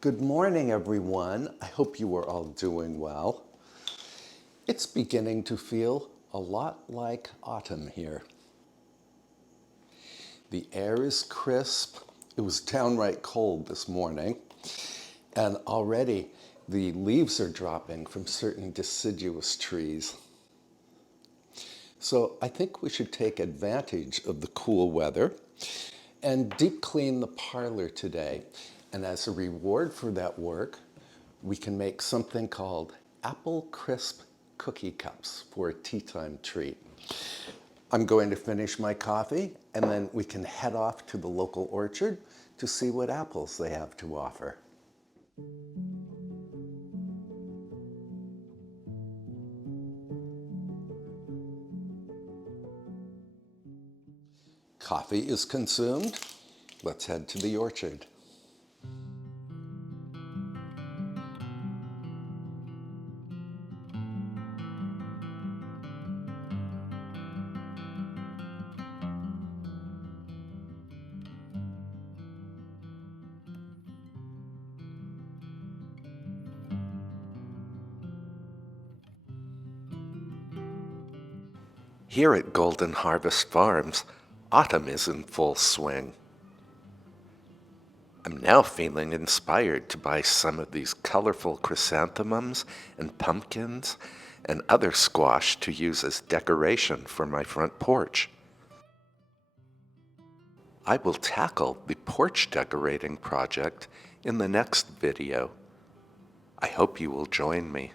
Good morning, everyone. I hope you are all doing well. It's beginning to feel a lot like autumn here. The air is crisp. It was downright cold this morning, and already the leaves are dropping from certain deciduous trees. So I think we should take advantage of the cool weather and deep clean the parlor today. And as a reward for that work, we can make something called apple crisp cookie cups for a tea time treat. I'm going to finish my coffee and then we can head off to the local orchard to see what apples they have to offer. Coffee is consumed. Let's head to the orchard. Here at Golden Harvest Farms, autumn is in full swing. I'm now feeling inspired to buy some of these colorful chrysanthemums and pumpkins and other squash to use as decoration for my front porch. I will tackle the porch decorating project in the next video. I hope you will join me.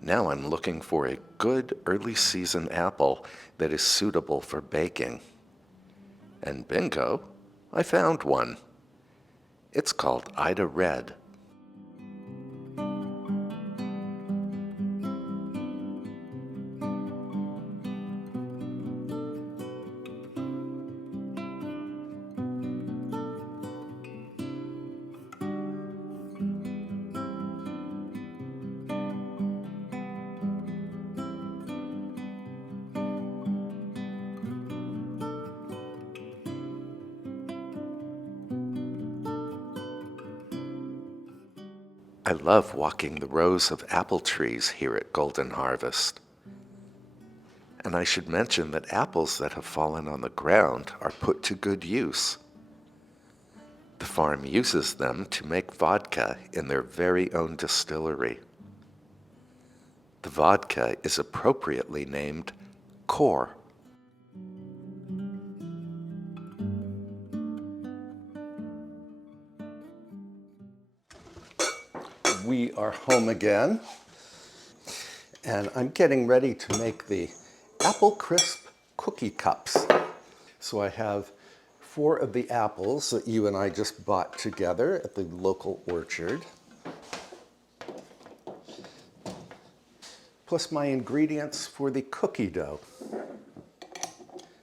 Now I'm looking for a good early season apple that is suitable for baking. And bingo, I found one. It's called Ida Red. I love walking the rows of apple trees here at Golden Harvest. And I should mention that apples that have fallen on the ground are put to good use. The farm uses them to make vodka in their very own distillery. The vodka is appropriately named Core. We are home again, and I'm getting ready to make the apple crisp cookie cups. So I have 4 of the apples that you and I just bought together at the local orchard, plus my ingredients for the cookie dough.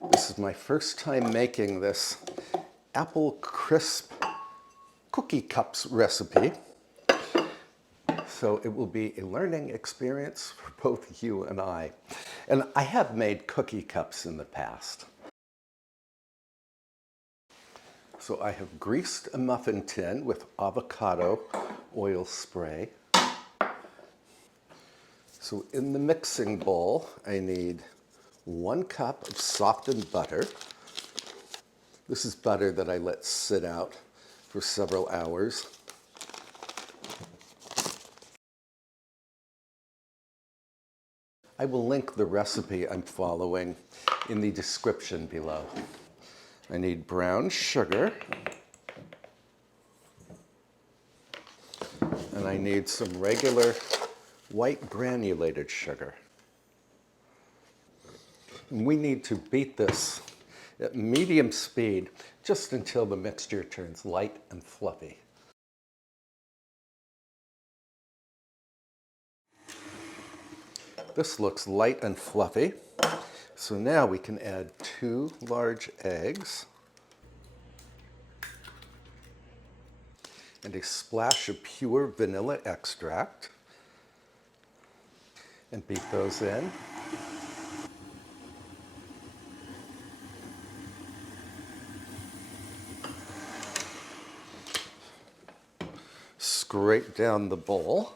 This is my first time making this apple crisp cookie cups recipe. So it will be a learning experience for both you and I. And I have made cookie cups in the past. So I have greased a muffin tin with avocado oil spray. So in the mixing bowl, I need 1 cup of softened butter. This is butter that I let sit out for several hours. I will link the recipe I'm following in the description below. I need brown sugar, and I need some regular white granulated sugar. And we need to beat this at medium speed just until the mixture turns light and fluffy. This looks light and fluffy. So now we can add 2 large eggs and a splash of pure vanilla extract, and beat those in. Scrape down the bowl.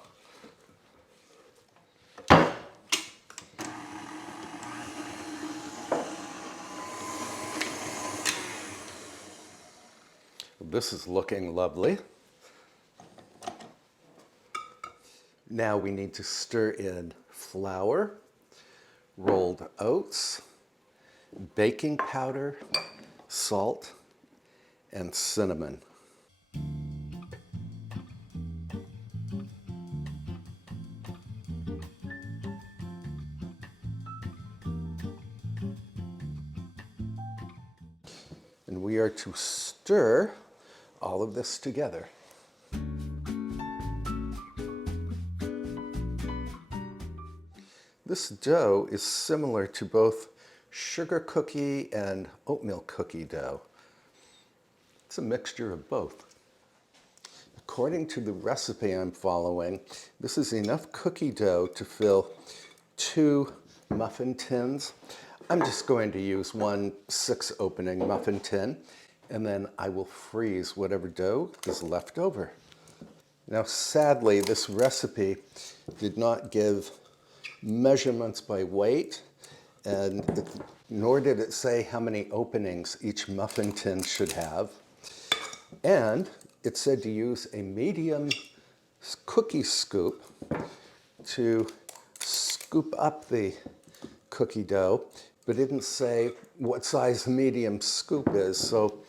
This is looking lovely. Now we need to stir in flour, rolled oats, baking powder, salt, and cinnamon. And we are to stir all of this together. This dough is similar to both sugar cookie and oatmeal cookie dough. It's a mixture of both. According to the recipe I'm following, this is enough cookie dough to fill 2 muffin tins. I'm just going to use one 6-opening muffin tin, and then I will freeze whatever dough is left over. Now, sadly, this recipe did not give measurements by weight, and nor did it say how many openings each muffin tin should have. And it said to use a medium cookie scoop to scoop up the cookie dough, but didn't say what size medium scoop is. So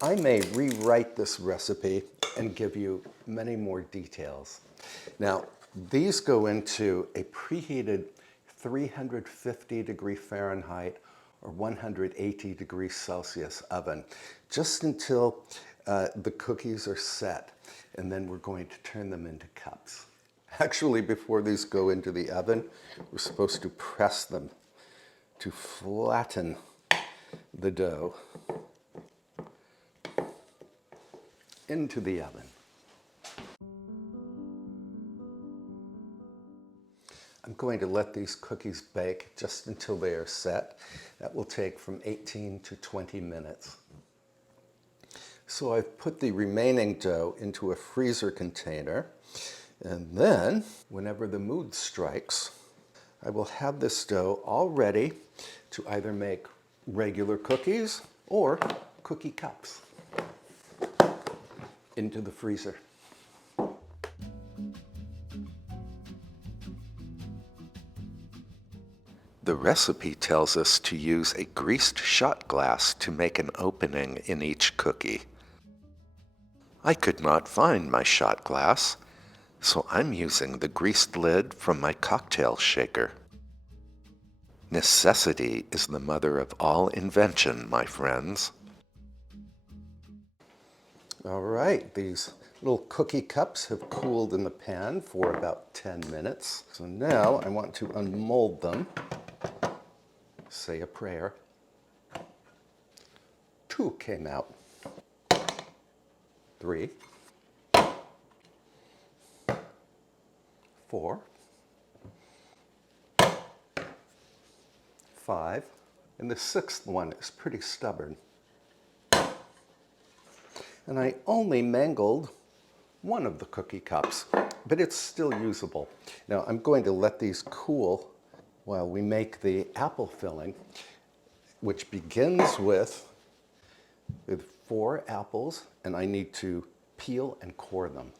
I may rewrite this recipe and give you many more details. Now, these go into a preheated 350 Fahrenheit or 180 Celsius oven, just until the cookies are set, and then we're going to turn them into cups. Actually, before these go into the oven, we're supposed to press them to flatten the dough into the oven. I'm going to let these cookies bake just until they are set. That will take from 18 to 20 minutes. So I've put the remaining dough into a freezer container, and then whenever the mood strikes, I will have this dough all ready to either make regular cookies or cookie cups. Into the freezer. The recipe tells us to use a greased shot glass to make an opening in each cookie. I could not find my shot glass, so I'm using the greased lid from my cocktail shaker. Necessity is the mother of all invention, my friends. All right, these little cookie cups have cooled in the pan for about 10 minutes. So now I want to unmold them. Say a prayer. 2 came out. 3. 4. 5. And the 6th one is pretty stubborn. And I only mangled one of the cookie cups, but it's still usable. Now I'm going to let these cool while we make the apple filling, which begins with 4 apples, and I need to peel and core them.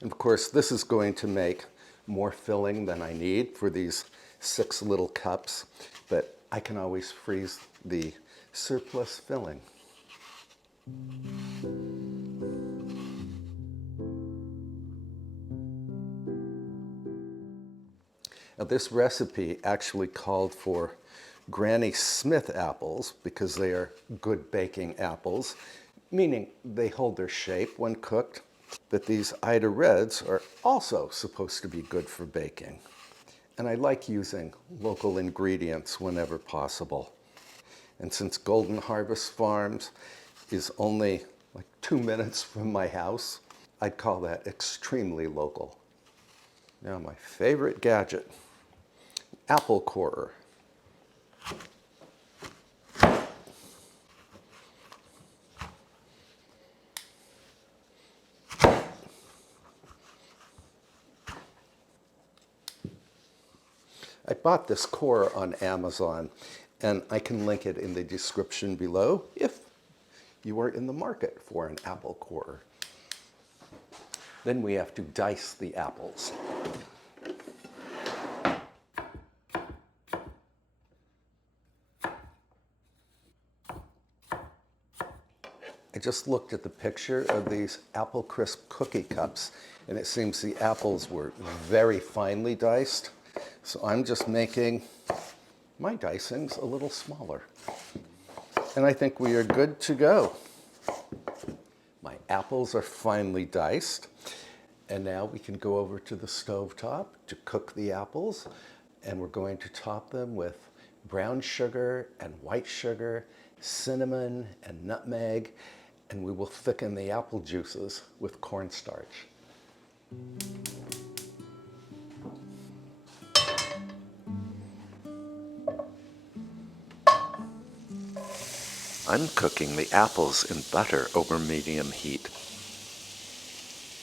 And of course, this is going to make more filling than I need for these 6 little cups, but I can always freeze the surplus filling. Now, this recipe actually called for Granny Smith apples because they are good baking apples, meaning they hold their shape when cooked. But these Ida Reds are also supposed to be good for baking. And I like using local ingredients whenever possible. And since Golden Harvest Farms is only like 2 minutes from my house, I'd call that extremely local. Now, my favorite gadget, apple corer. I bought this corer on Amazon, and I can link it in the description below if you are in the market for an apple corer. Then we have to dice the apples. I just looked at the picture of these apple crisp cookie cups, and it seems the apples were very finely diced. So I'm just making my dicings a little smaller. And I think we are good to go. My apples are finely diced. And now we can go over to the stove top to cook the apples. And we're going to top them with brown sugar and white sugar, cinnamon and nutmeg, and we will thicken the apple juices with cornstarch. I'm cooking the apples in butter over medium heat.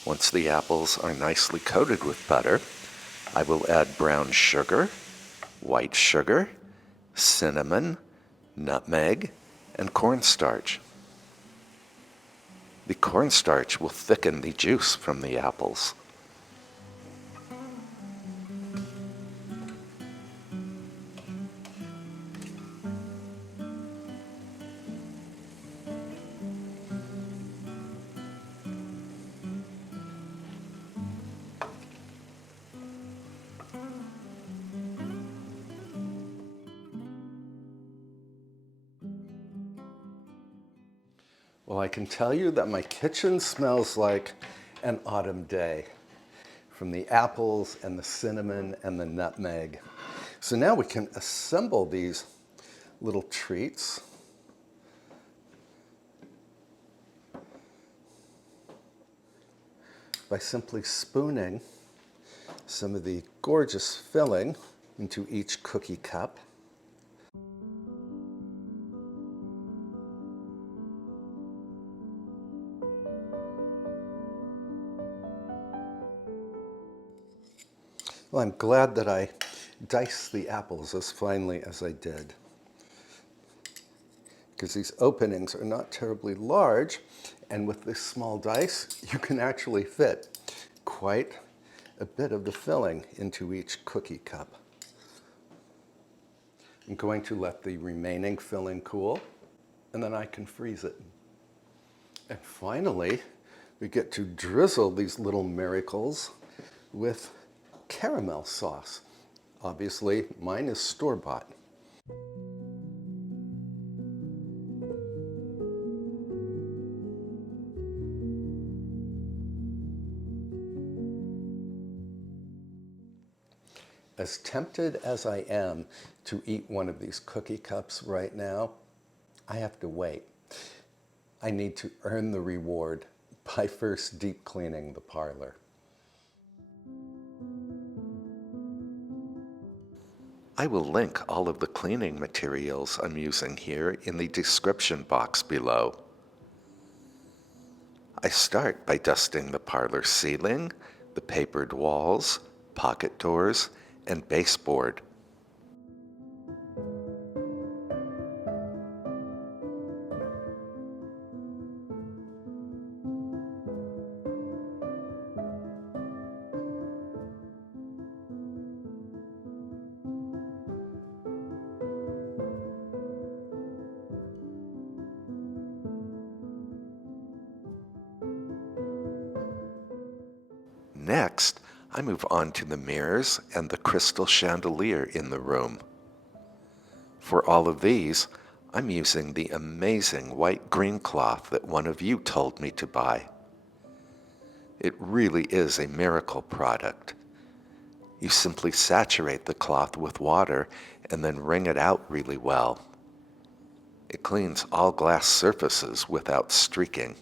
Once the apples are nicely coated with butter, I will add brown sugar, white sugar, cinnamon, nutmeg, and cornstarch. The cornstarch will thicken the juice from the apples. Well, I can tell you that my kitchen smells like an autumn day from the apples and the cinnamon and the nutmeg. So now we can assemble these little treats. By simply spooning some of the gorgeous filling into each cookie cup. Well, I'm glad that I diced the apples as finely as I did, because these openings are not terribly large, and with this small dice, you can actually fit quite a bit of the filling into each cookie cup. I'm going to let the remaining filling cool, and then I can freeze it. And finally, we get to drizzle these little miracles with caramel sauce. Obviously, mine is store-bought. As tempted as I am to eat one of these cookie cups right now, I have to wait. I need to earn the reward by first deep cleaning the parlor. I will link all of the cleaning materials I'm using here in the description box below. I start by dusting the parlor ceiling, the papered walls, pocket doors, and baseboard. Next, I move on to the mirrors and the crystal chandelier in the room. For all of these, I'm using the amazing white green cloth that one of you told me to buy. It really is a miracle product. You simply saturate the cloth with water and then wring it out really well. It cleans all glass surfaces without streaking.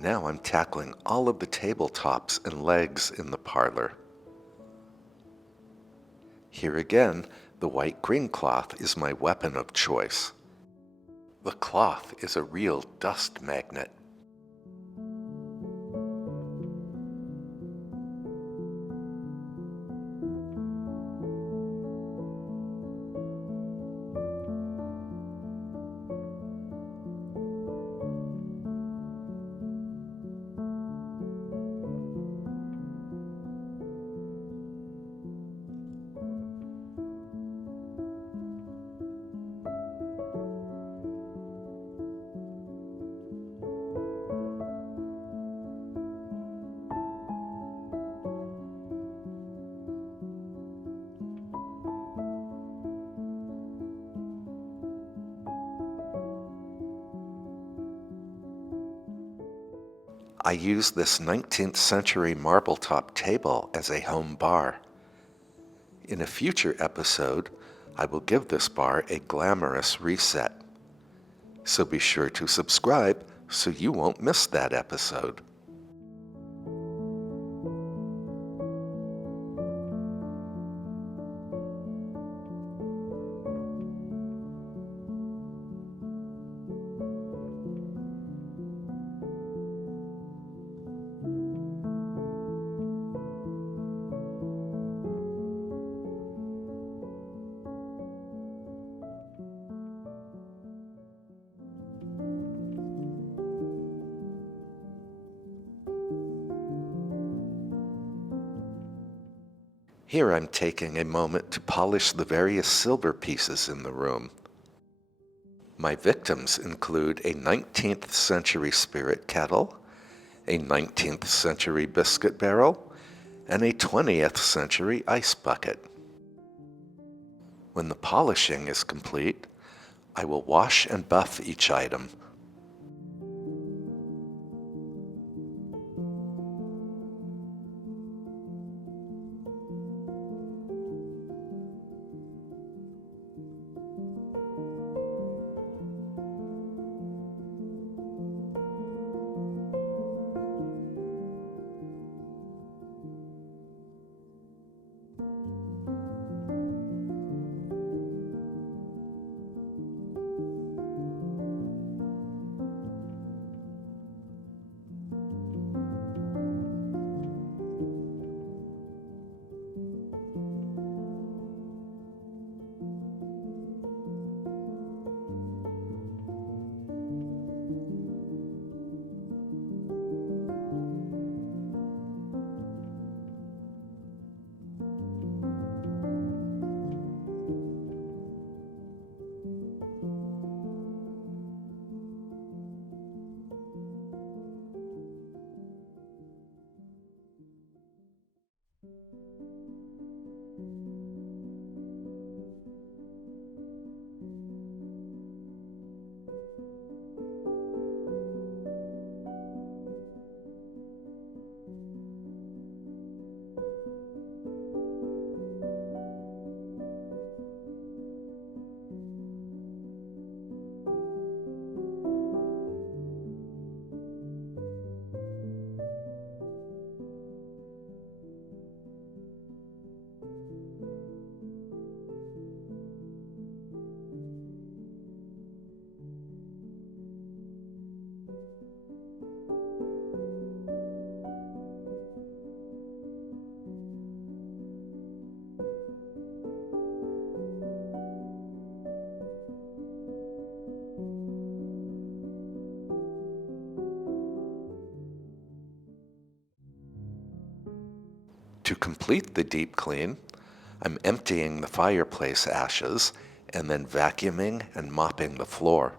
Now I'm tackling all of the tabletops and legs in the parlor. Here again, the white-green cloth is my weapon of choice. The cloth is a real dust magnet. I use this 19th century marble-top table as a home bar. In a future episode, I will give this bar a glamorous reset. So be sure to subscribe so you won't miss that episode. Here I'm taking a moment to polish the various silver pieces in the room. My victims include a 19th century spirit kettle, a 19th century biscuit barrel, and a 20th century ice bucket. When the polishing is complete, I will wash and buff each item. To complete the deep clean, I'm emptying the fireplace ashes and then vacuuming and mopping the floor.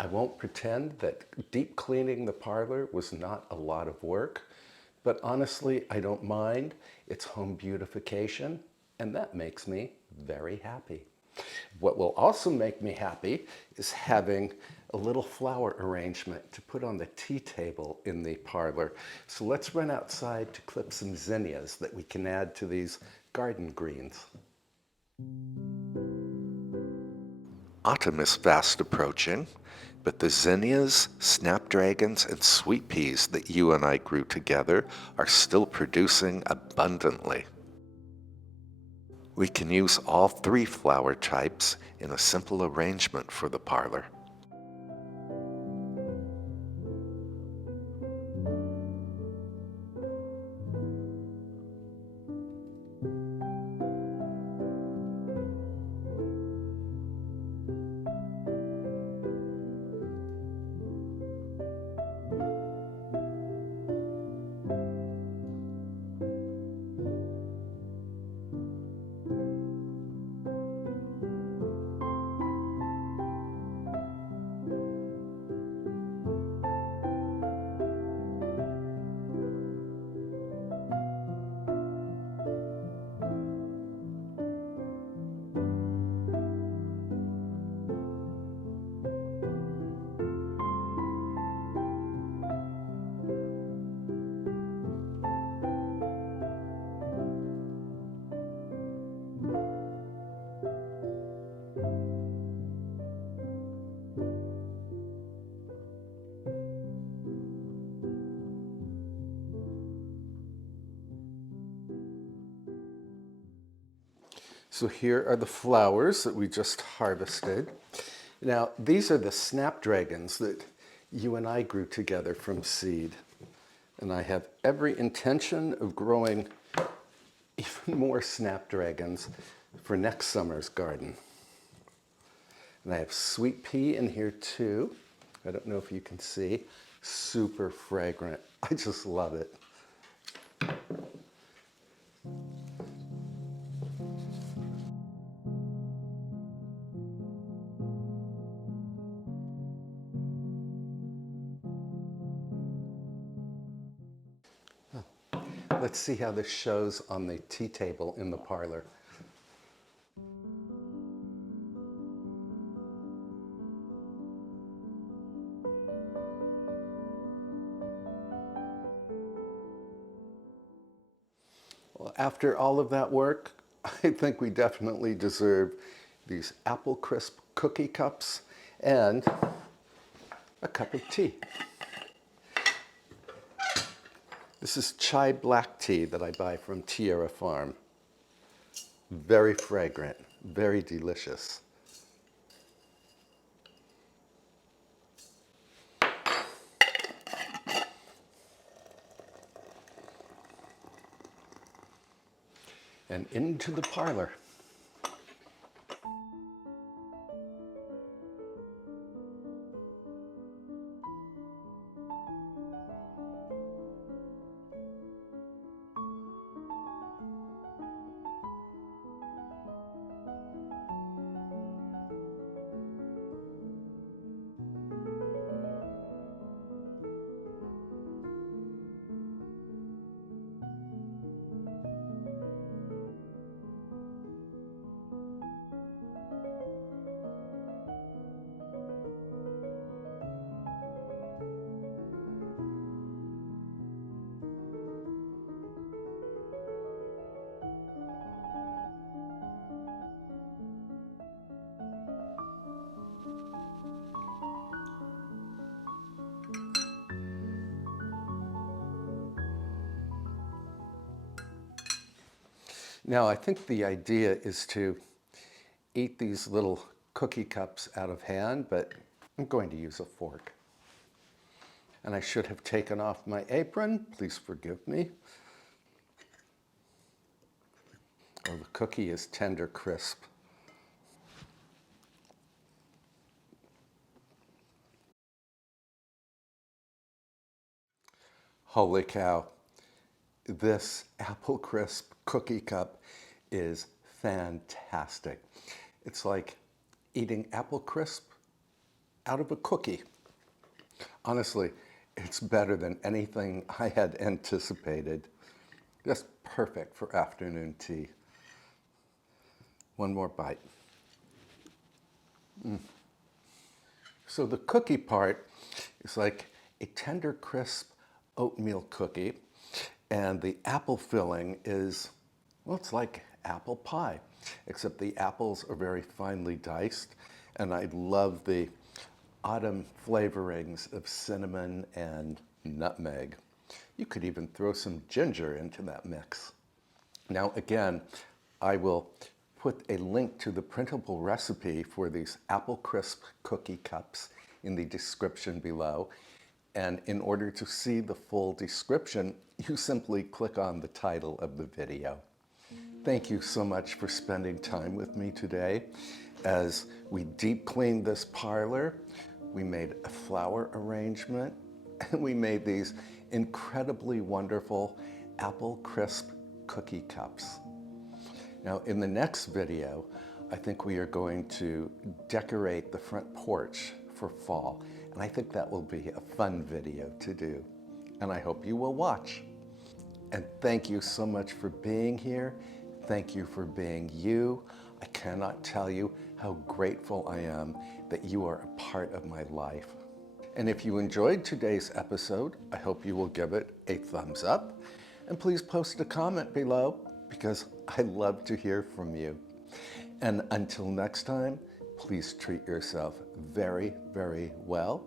I won't pretend that deep cleaning the parlor was not a lot of work, but honestly, I don't mind. It's home beautification, and that makes me very happy. What will also make me happy is having a little flower arrangement to put on the tea table in the parlor. So let's run outside to clip some zinnias that we can add to these garden greens. Autumn is fast approaching, but the zinnias, snapdragons, and sweet peas that you and I grew together are still producing abundantly. We can use all three flower types in a simple arrangement for the parlor. So here are the flowers that we just harvested. Now, these are the snapdragons that you and I grew together from seed. And I have every intention of growing even more snapdragons for next summer's garden. And I have sweet pea in here too. I don't know if you can see. Super fragrant. I just love it. Let's see how this shows on the tea table in the parlor. Well, after all of that work, I think we definitely deserve these apple crisp cookie cups, and a cup of tea. This is chai black tea that I buy from Tierra Farm. Very fragrant, very delicious. And into the parlor. Now, I think the idea is to eat these little cookie cups out of hand, but I'm going to use a fork. And I should have taken off my apron. Please forgive me. Oh, the cookie is tender crisp. Holy cow. This apple crisp cookie cup is fantastic. It's like eating apple crisp out of a cookie. Honestly, it's better than anything I had anticipated. Just perfect for afternoon tea. One more bite. So the cookie part is like a tender, crisp oatmeal cookie, and the apple filling is, well, it's like apple pie, except the apples are very finely diced, and I love the autumn flavorings of cinnamon and nutmeg. You could even throw some ginger into that mix. Now, again, I will put a link to the printable recipe for these apple crisp cookie cups in the description below. And in order to see the full description, you simply click on the title of the video. Thank you so much for spending time with me today. As we deep cleaned this parlor, we made a flower arrangement, and we made these incredibly wonderful apple crisp cookie cups. Now, in the next video, I think we are going to decorate the front porch for fall, and I think that will be a fun video to do, and I hope you will watch. And thank you so much for being here. Thank you for being you. I cannot tell you how grateful I am that you are a part of my life. And if you enjoyed today's episode, I hope you will give it a thumbs up. And please post a comment below, because I love to hear from you. And until next time, please treat yourself very, very well.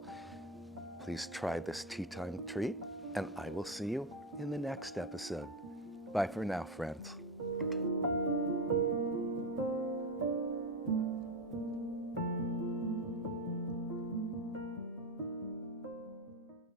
Please try this tea time treat, and I will see you in the next episode. Bye for now, friends.